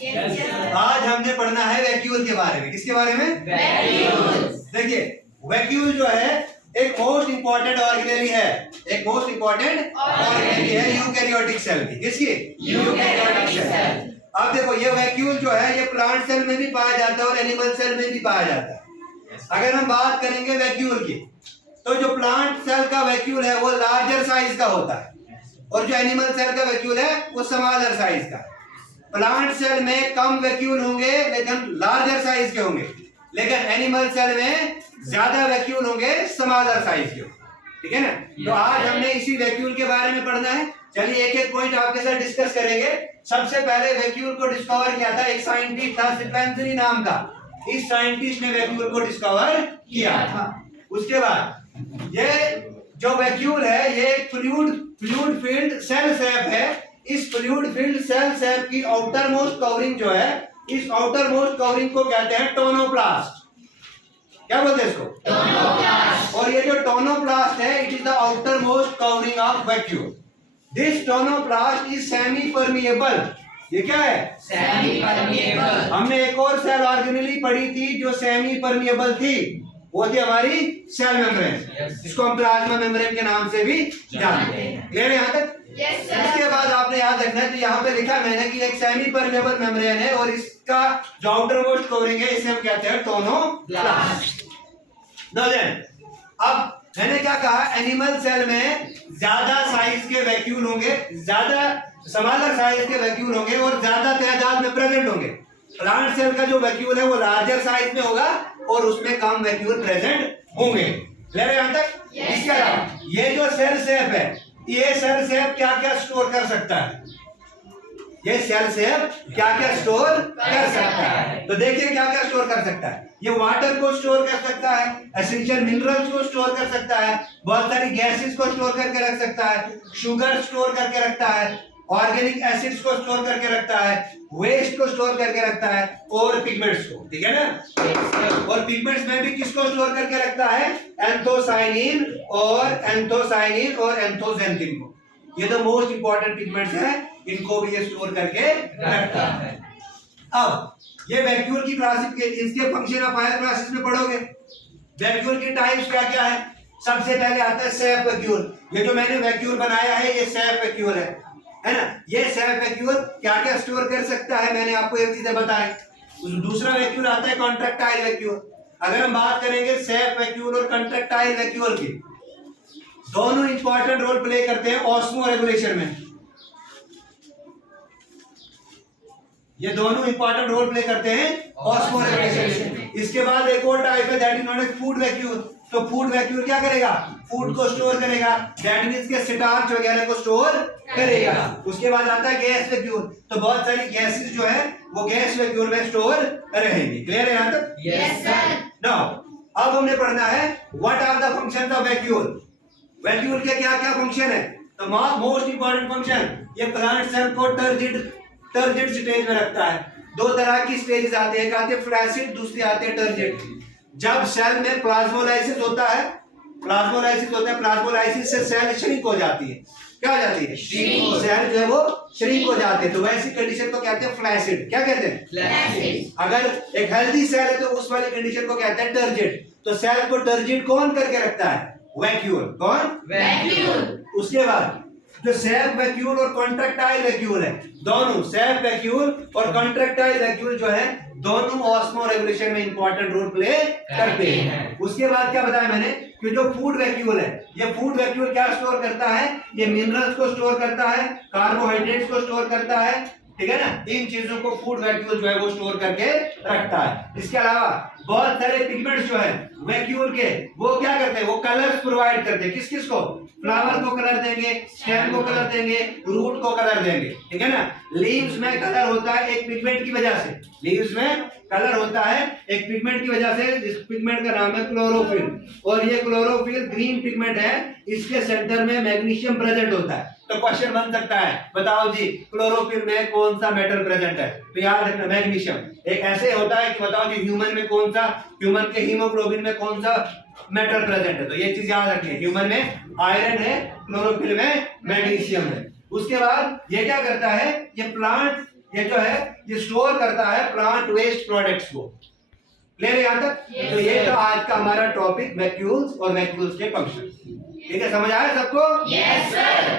आज हमने पढ़ना है वैक्यूल के बारे में। किसके बारे में? देखिए वैक्यूल जो है एक मोस्ट इंपॉर्टेंट ऑर्गेनेली है, एक मोस्ट इंपॉर्टेंट ऑर्गेनेली है यूकैरियोटिक सेल की। किसकी? Eukaryotic cell. अब देखो ये वैक्यूल जो है ये प्लांट सेल में भी पाया जाता है और एनिमल सेल में भी पाया जाता है। अगर हम बात करेंगे वैक्यूल की, तो जो प्लांट सेल का वैक्यूल है वो लार्जर साइज का होता है और जो एनिमल सेल का वैक्यूल है वो स्मॉलर साइज का। प्लांट सेल में कम वैक्यूल होंगे लेकिन लार्जर साइज के होंगे, लेकिन एनिमल सेल में ज्यादा वैक्यूल होंगे स्मॉलर साइज के। ठीक है ना? तो आज हमने इसी वैक्यूल के बारे में पढ़ना है। चलिए एक एक पॉइंट आपके साथ डिस्कस करेंगे। सबसे पहले वैक्यूल को डिस्कवर किया था एक साइंटिस्ट था स्पेंसरी नाम का। इस साइंटिस्ट ने वैक्यूल को डिस्कवर किया था। उसके बाद ये जो वैक्यूल है ये फ्लूइड फील्ड सेल शेप है। इस फ्लूइड फील्ड सेल शेप की आउटर मोस्ट कवरिंग जो है, इस आउटर मोस्ट कवरिंग को कहते हैं टोनोप्लास्ट। क्या बोलते हैं इसको? टोनोप्लास्ट। और ये जो टोनोप्लास्ट है it is the outer most covering of vacuole. This tonoplast is semi permeable. ये क्या है? Semi permeable. हमने एक और सेल ऑर्गेनेली पढ़ी थी जो सेमी परमिएबल थी, वो थी हमारी सेल मेम्ब्रेन, जिसको हम प्लाज्मा मेम्ब्रेन के नाम से भी जानते हैं। क्लियर है यहाँ तक? Yes, इसके बाद आपने याद रखना है, तो यहाँ पे लिखा मैंने कि एक सेमी परमिएबल मेम्ब्रेन है और इसका जो आउटर मोस्ट कवरिंग है इसे हम कहते हैं टोनोप्लास्ट। अब मैंने क्या कहा, एनिमल सेल में ज्यादा साइज के वैक्यूल होंगे, ज्यादा स्मॉलर साइज के वैक्यूल होंगे और ज्यादा तादाद में प्रेजेंट होंगे। प्लांट सेल का जो वैक्यूल है वो लार्जर साइज में होगा और उसमें कम वैक्यूल प्रेजेंट होंगे। ले रहे यहाँ तक? इसके अलावा ये जो सेल शेप है, ये सेल शेप क्या क्या स्टोर कर सकता है? ये सेल शेप क्या क्या स्टोर कर सकता है? तो देखिए क्या क्या स्टोर कर सकता है। ये वाटर को स्टोर कर सकता है, एसेंशियल मिनरल्स को स्टोर कर सकता है, बहुत सारी गैसेस को स्टोर करके रख सकता है, शुगर स्टोर करके रखता है, ऑर्गेनिक एसिड्स को स्टोर करके रखता है, वेस्ट को स्टोर करके रखता है और पिगमेंट्स को। ठीक है ना? और पिगमेंट्स में भी किसको स्टोर करके रखता है? एंथोसाइनिन और एंथोजेंथिन को। ये तो मोस्ट इंपॉर्टेंट पिगमेंट्स है, इनको भी ये स्टोर करके रखता है। अब ये वैक्यूल की क्लासिफिकेशन, इसके फंक्शन आप हायर क्लासेस में पढ़ोगे। वैक्यूल की टाइप्स क्या क्या है? सबसे पहले आता है सैप वैक्यूल। ये जो मैंने वैक्यूल बनाया है ये सैप वैक्यूल है ना? ये सैप वैक्यूल क्या क्या स्टोर कर सकता है मैंने आपको एक चीजें बताई। दूसरा वैक्यूल आता है कॉन्ट्रैक्टाइल वैक्यूल। अगर हम बात करेंगे सैप वैक्यूल और कॉन्ट्रैक्टाइल वैक्यूल की, दोनों इंपॉर्टेंट रोल प्ले करते हैं ऑस्मो रेगुलेशन में। ये दोनों इंपॉर्टेंट रोल प्ले करते हैं ऑस्मो रेगुलेशन में। इसके बाद एक और टाइप है that is known as food vacuole. तो फूड वैक्यूल क्या करेगा? फूड को स्टोर करेगा, दैट मींस के स्टार्च वगैरह को स्टोर करेगा। उसके बाद आता है गैस वैक्यूल। तो बहुत सारी गैसेस जो है वो गैस वैक्यूल में स्टोर रहेंगी। क्लियर है यहाँ तक? Yes sir. नाउ अब हमने पढ़ना है what are the functions of vacuole. Vacuole के क्या क्या फंक्शन है? तो मोस्ट इंपॉर्टेंट फंक्शन, ये प्लांट सेल को टर्जिड स्टेज में रखता है। दो तरह की स्टेजेस आते हैं, एक आते हैं फ्लैसिड, दूसरे आते हैं टर्जिड। जब सेल में प्लाज्मोलाइसिस होता है, प्लाज्मोलाइसिस से सेल श्रिंक हो जाती है। क्या हो जाती है? सेल जो है वो श्रिंक हो जाते हैं, तो वैसी कंडीशन को कहते हैं फ्लैसिड। क्या कहते हैं? फ्लैसिड। अगर एक हेल्दी सेल है तो उस वाली कंडीशन को कहते हैं टर्जिड। तो सेल को टर्जिड कौन करके रखता है? वैक्यूल। कौन? वैक्यूल। उसके बाद जो सैप वैक्यूल और कॉन्ट्रैक्टाइल वैक्यूल है, दोनों सैप वैक्यूल और कॉन्ट्रैक्टाइल वैक्यूल जो है दोनों ऑस्मो रेगुलेशन में इंपॉर्टेंट रोल प्ले करते हैं। उसके बाद क्या बताया मैंने कि जो फूड वैक्यूल है, ये फूड वैक्यूल क्या स्टोर करता है? ये मिनरल्स को स्टोर करता है, कार्बोहाइड्रेट्स को स्टोर करता है। ठीक है ना? तीन चीजों को फूड वैक्यूल जो है वो स्टोर करके रखता है। इसके अलावा बहुत सारे पिगमेंट्स जो है वैक्यूल के, वो क्या करते हैं? वो कलर्स प्रोवाइड करते हैं। किस किस को? फ्लावर को कलर देंगे, स्टेम को कलर देंगे, रूट को कलर देंगे। ठीक है ना? लीव्स में कलर होता है एक पिगमेंट की वजह से। लीव्स में कलर होता है एक पिगमेंट की वजह से, जिस पिगमेंट का नाम है क्लोरोफिल। और ये क्लोरोफिल ग्रीन पिगमेंट है, इसके सेंटर में मैग्नीशियम प्रेजेंट होता है। तो क्वेश्चन बन सकता है, बताओ जी क्लोरोफिल में कौन सा मेटल प्रेजेंट है? तो याद रखना मैग्नीशियम। एक ऐसे होता है कि बताओ जी ह्यूमन में कौन सा, ह्यूमन के हीमोग्लोबिन में कौन सा मेटल प्रेजेंट है? तो ये चीज याद रखिए, ह्यूमन में आयरन है, क्लोरोफिल में मैग्नीशियम है। उसके बाद ये क्या करता है? ये प्लांट ये जो है ये स्टोर करता है प्लांट वेस्ट प्रोडक्ट्स को। क्लियर है यहाँ तक? तो ये था आज का हमारा टॉपिक वैक्यूल्स और वैक्यूल्स के फंक्शन। ठीक है, समझ आया सबको? Yes sir.